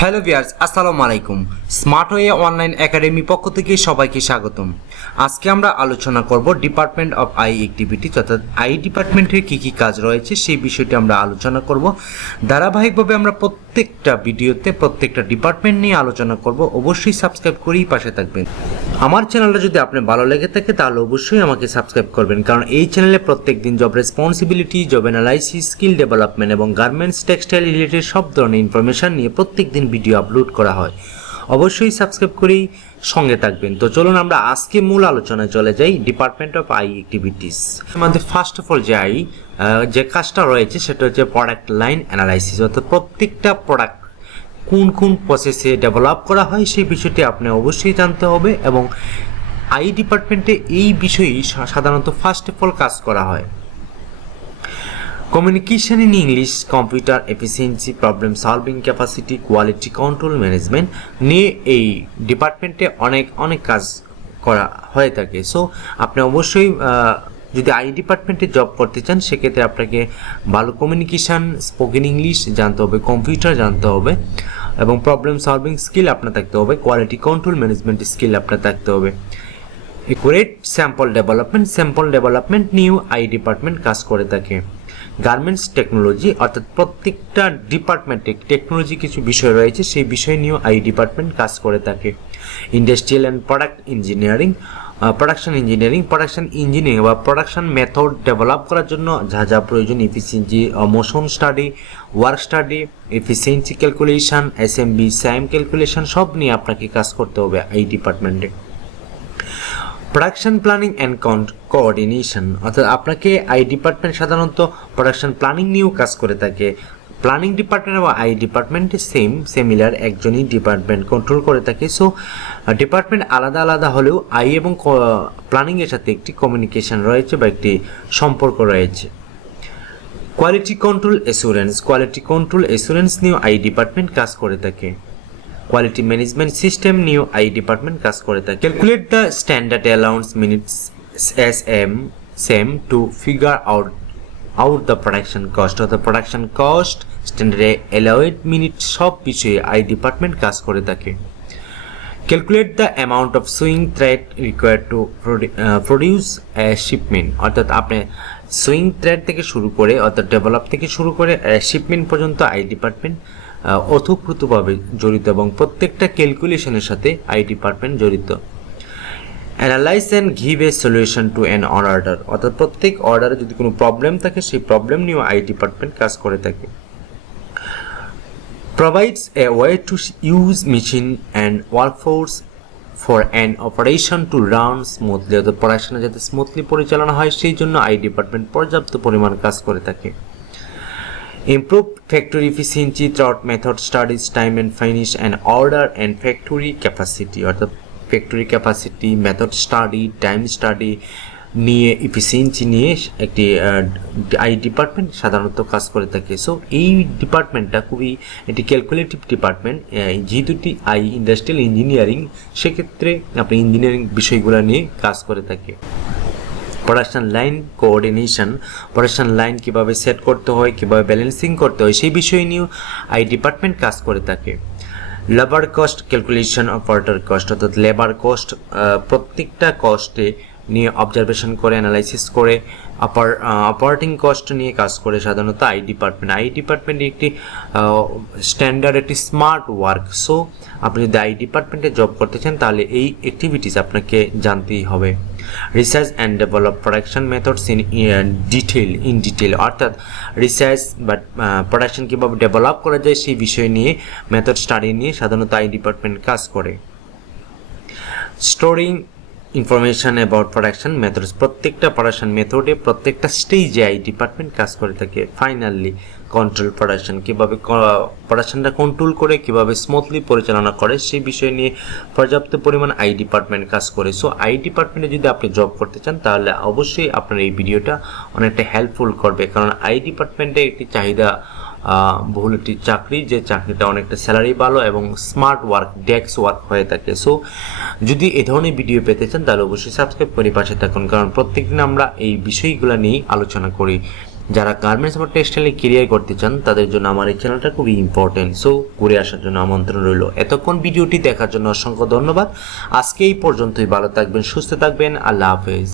Hello viewers, আসসালামু আলাইকুম। Smart way online academy পক্ষ থেকে সবাইকে স্বাগতম। আজকে আমরা আলোচনা করব ডিপার্টমেন্ট অফ আই অ্যাক্টিভিটিজ, অর্থাৎ আই ডিপার্টমেন্টের কী কী কাজ রয়েছে সেই বিষয়টি আমরা আলোচনা করব। ধারাবাহিকভাবে আমরা প্রত্যেকটা ভিডিওতে প্রত্যেকটা ডিপার্টমেন্ট নিয়ে আলোচনা করব। অবশ্যই সাবস্ক্রাইব করেই পাশে থাকবেন। আমার চ্যানেলটা যদি আপনার ভালো লেগে থাকে তাহলে অবশ্যই আমাকে সাবস্ক্রাইব করবেন, কারণ এই চ্যানেলে প্রত্যেক দিন job responsibility, job analysis, skill development এবং গার্মেন্টস টেক্সটাইল রিলেটেড সব ধরনের ইনফরমেশন নিয়ে প্রত্যেক দিন ভিডিও আপলোড করা হয়। অবশ্যই সাবস্ক্রাইব করেই সঙ্গে থাকবেন। তো চলুন আমরা আজকে মূল আলোচনায় চলে যাই, ডিপার্টমেন্ট অফ আই অ্যাক্টিভিটিস। আমাদের ফার্স্ট অফ অল যে কাজটা রয়েছে সেটা হচ্ছে প্রোডাক্ট লাইন অ্যানালাইসিস, অর্থাৎ প্রত্যেকটা প্রোডাক্ট কোন কোন প্রসেসে ডেভেলপ করা হয় সেই বিষয়টি আপনি অবশ্যই জানতে হবে, এবং আই ডিপার্টমেন্টে এই বিষয়েই সাধারণত ফার্স্ট অফ অল কাজ করা হয়। Communication in English, computer efficiency, problem solving capacity, quality control management নিয়ে এই ডিপার্টমেন্টে অনেক কাজ করা হয়ে থাকে। সো আপনি অবশ্যই যদি আই ডিপার্টমেন্টে জব করতে চান সেক্ষেত্রে আপনাকে ভালো কমিউনিকেশান, স্পোকেন ইংলিশ জানতে হবে, কম্পিউটার জানতে হবে, এবং প্রবলেম সলভিং স্কিল আপনার থাকতে হবে, কোয়ালিটি কন্ট্রোল ম্যানেজমেন্ট স্কিল আপনার থাকতে হবে। একুরেট স্যাম্পল ডেভেলপমেন্ট নিয়েও আই ডিপার্টমেন্ট কাজ করে থাকে। গার্মেন্টস টেকনোলজি, অর্থাৎ প্রত্যেকটা ডিপার্টমেন্টে টেকনোলজি কিছু বিষয় রয়েছে সেই বিষয় নিয়েও আই ডিপার্টমেন্ট কাজ করে থাকে। ইন্ডাস্ট্রিয়াল অ্যান্ড প্রোডাকশন ইঞ্জিনিয়ারিং বা প্রোডাকশন মেথড ডেভেলপ করার জন্য যা যা প্রয়োজন, efficiency, motion study, work study, efficiency calculation, SMB, Sam calculation সব নিয়ে আপনাকে কাজ করতে হবে এই ডিপার্টমেন্টে। প্রোডাকশন প্ল্যানিং অ্যান্ড কোঅর্ডিনেশন, অর্থাৎ আপনাকে আই ডিপার্টমেন্ট সাধারণত প্রোডাকশন প্ল্যানিং নিয়েও কাজ করে থাকে। প্ল্যানিং ডিপার্টমেন্ট এবং আই ডিপার্টমেন্টে সিমিলার, একজনই ডিপার্টমেন্ট কন্ট্রোল করে থাকে। সো ডিপার্টমেন্ট আলাদা আলাদা হলেও আই এবং প্ল্যানিংয়ের সাথে একটি কমিউনিকেশন রয়েছে বা একটি সম্পর্ক রয়েছে। কোয়ালিটি কন্ট্রোল অ্যাসুরেন্স নিয়েও আই ডিপার্টমেন্ট কাজ করে থাকে। কোয়ালিটি ম্যানেজমেন্ট সিস্টেম নিয়েও আই ডিপার্টমেন্ট কাজ করে থাকে। Calculate the standard allowance minutes same to figure out the production cost, অর্থাৎ production cost, standard allowed minute সব বিষয়ে আই ডিপার্টমেন্ট কাজ করে থাকে। Calculate the amount of sewing thread required to produce a shipment, অর্থাৎ আপনি সুইং থ্রেড থেকে শুরু করে, অর্থাৎ ডেভেলপ থেকে শুরু করে শিপমেন্ট পর্যন্ত আই ডিপার্টমেন্ট ওতপ্রোতভাবে জড়িত, এবং প্রত্যেকটা ক্যালকুলেশনের সাথে আই ডিপার্টমেন্ট জড়িত। Analyse and give a solution to an order, অর্থাৎ প্রত্যেক অর্ডারে যদি কোনো প্রবলেম থাকে সেই প্রবলেম নিয়েও আই ডিপার্টমেন্ট কাজ করে থাকে। Provides a way to use machine and workforce for an operation to run smoothly, অর্থাৎ পড়াশোনা যাতে স্মুথলি পরিচালনা হয় সেই জন্য আই ডিপার্টমেন্ট পর্যাপ্ত পরিমাণ কাজ করে থাকে। Improve factory efficiency throughout method studies, time and finish and order and factory capacity, অর্থাৎ factory capacity, method study, time study নিয়ে, এফিসিয়েন্সি নিয়ে একটি আই ডিপার্টমেন্ট সাধারণত কাজ করে থাকে। সো এই ডিপার্টমেন্টটা খুবই একটি ক্যালকুলেটিভ ডিপার্টমেন্ট, যেহেতু আই ইন্ডাস্ট্রিয়াল ইঞ্জিনিয়ারিং, সেক্ষেত্রে আপনি ইঞ্জিনিয়ারিং বিষয়গুলো নিয়ে কাজ করে থাকে। Production line coordination, production line কীভাবে সেট করতে হয়, কীভাবে ব্যালেন্সিং করতে হয় সেই বিষয় নিয়েও আই ডিপার্টমেন্ট কাজ করে থাকে। Labour cost calculation of worker cost, অর্থাৎ লেবার কস্ট প্রত্যেকটা কস্টে নিয়ে অবজারভেশন করে, অ্যানালাইসিস করে অপারেটিং কস্ট নিয়ে কাজ করে সাধারণত আই ডিপার্টমেন্ট একটি স্ট্যান্ডার্ড, একটি স্মার্ট ওয়ার্ক। সো আপনি যদি আই ডিপার্টমেন্টে জব করতে চান তাহলে এই অ্যাক্টিভিটিস আপনাকে জানতেই হবে। Research and develop production methods in detail, অর্থাৎ রিসার্চ বা প্রোডাকশন কীভাবে ডেভেলপ করা যায় সেই বিষয় নিয়ে, মেথড স্টাডি নিয়ে সাধারণত আই ডিপার্টমেন্ট কাজ করে। Storing information about production methods, প্রত্যেকটা প্রোডাকশন মেথডে প্রত্যেকটা স্টেজে আই ডিপার্টমেন্ট কাজ করে থাকে। ফাইনালি কন্ট্রোল প্রোডাকশন, কীভাবে প্রোডাকশনটা কন্ট্রোল করে, কীভাবে স্মুথলি পরিচালনা করে সেই বিষয় নিয়ে পর্যাপ্ত পরিমাণ আই ডিপার্টমেন্ট কাজ করে। সো আই ডিপার্টমেন্টে যদি আপনি জব করতে চান তাহলে অবশ্যই আপনার এই ভিডিওটা অনেকটা হেল্পফুল করবে, কারণ আই ডিপার্টমেন্টে একটি চাহিদা বহুল একটি চাকরি, যে চাকরিটা অনেকটা স্যালারি ভালো এবং স্মার্ট ওয়ার্ক, ডেস্ক ওয়ার্ক হয়ে থাকে। সো যদি এ ধরনের ভিডিও পেতে চান তাহলে অবশ্যই সাবস্ক্রাইব করে পাশে থাকুন, কারণ প্রত্যেকদিন আমরা এই বিষয়গুলো নিয়ে আলোচনা করি। যারা গার্মেন্টস বা টেক্সটাইলে ক্যারিয়ার করতে চান তাদের জন্য আমার এই চ্যানেলটা খুবই ইম্পর্টেন্ট। সো ঘুরে আসার জন্য আমন্ত্রণ রইল। এতক্ষণ ভিডিওটি দেখার জন্য অসংখ্য ধন্যবাদ। আজকে এই পর্যন্তই। ভালো থাকবেন, সুস্থ থাকবেন। আল্লাহ হাফেজ।